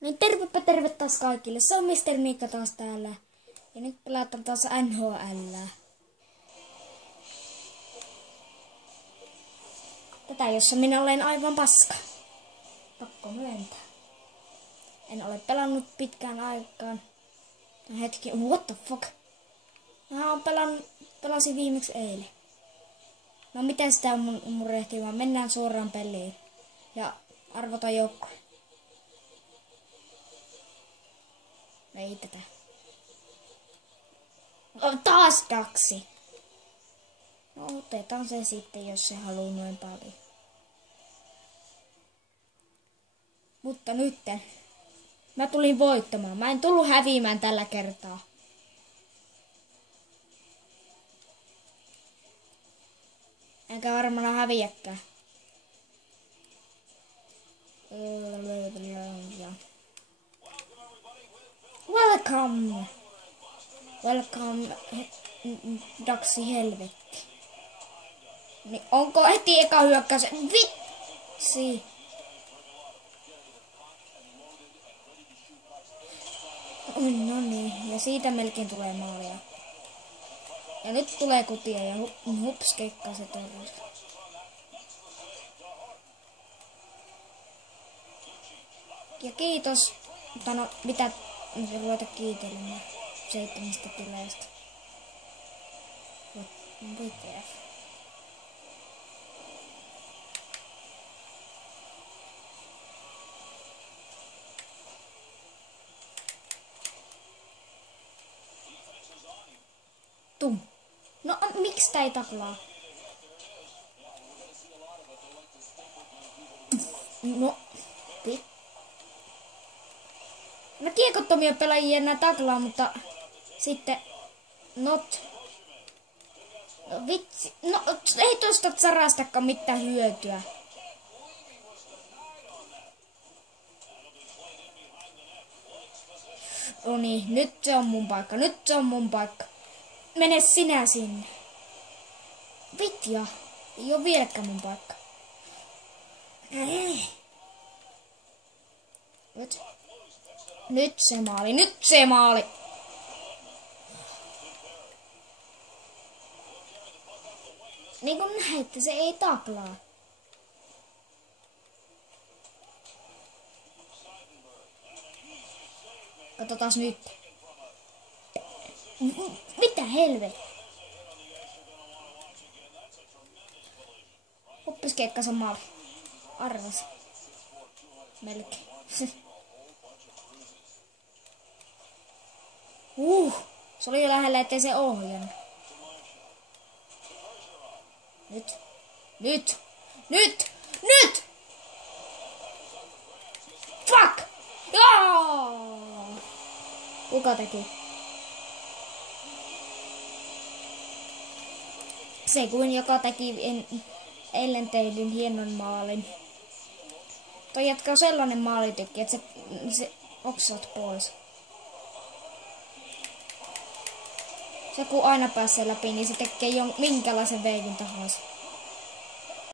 Niin tervepä terve taas kaikille. Se on Mr. Miikka taas täällä. Ja nyt pelataan taas NHL. Tätä jossa minä olen aivan paska. Pakko myöntää. En ole pelannut pitkään aikaan. Hetki, what the fuck? Mä oon pelasin viimeksi eilen. No miten sitä on murehtii, vaan mennään suoraan peliin. Ja arvota joukkoja. Ei tätä. Taas 2. No otetaan se sitten, jos se haluaa noin paljon. Mutta nytten. Mä tulin voittamaan. Mä en tullut häviämään tällä kertaa. Enkä varmana häviäkään. Welcome! Welcome, Daxi helvetti. Niin onko heti eka hyökkäys? Vitsi! No niin, ja siitä melkein tulee maalia. Ja nyt tulee kutia ja hups keikkaa se torjus. Ja kiitos, mutta no mitä ruveta kiitelemään 7 tileistä. WTF. Tum. No miksi tää ei taklaa? No. No kiekottomia pelaajia nää taklaa, mutta sitten not. No vitsi. No ei tosta sarastakaan mitään hyötyä. No niin, nyt se on mun paikka. Nyt se on mun paikka. Mene sinä sinne. Vitja. Ei oo vieläkään mun paikka. Nyt se maali. Nyt se maali. Niin kuin näette, se ei taklaa. Katsotaas nyt. Mitä helvetti? Huppiskeikkansa maali. Arvasi. Melkein. Se oli jo lähellä, ettei se ohjannut. Nyt! Fuck! Joo! Kuka teki? Se kuin joka teki eilen teilin hienon maalin. Toi jätkä on sellainen maalitykki, että se oksat pois. Se kun aina pääsee läpi, niin se tekee minkälaisen veikin tahansa.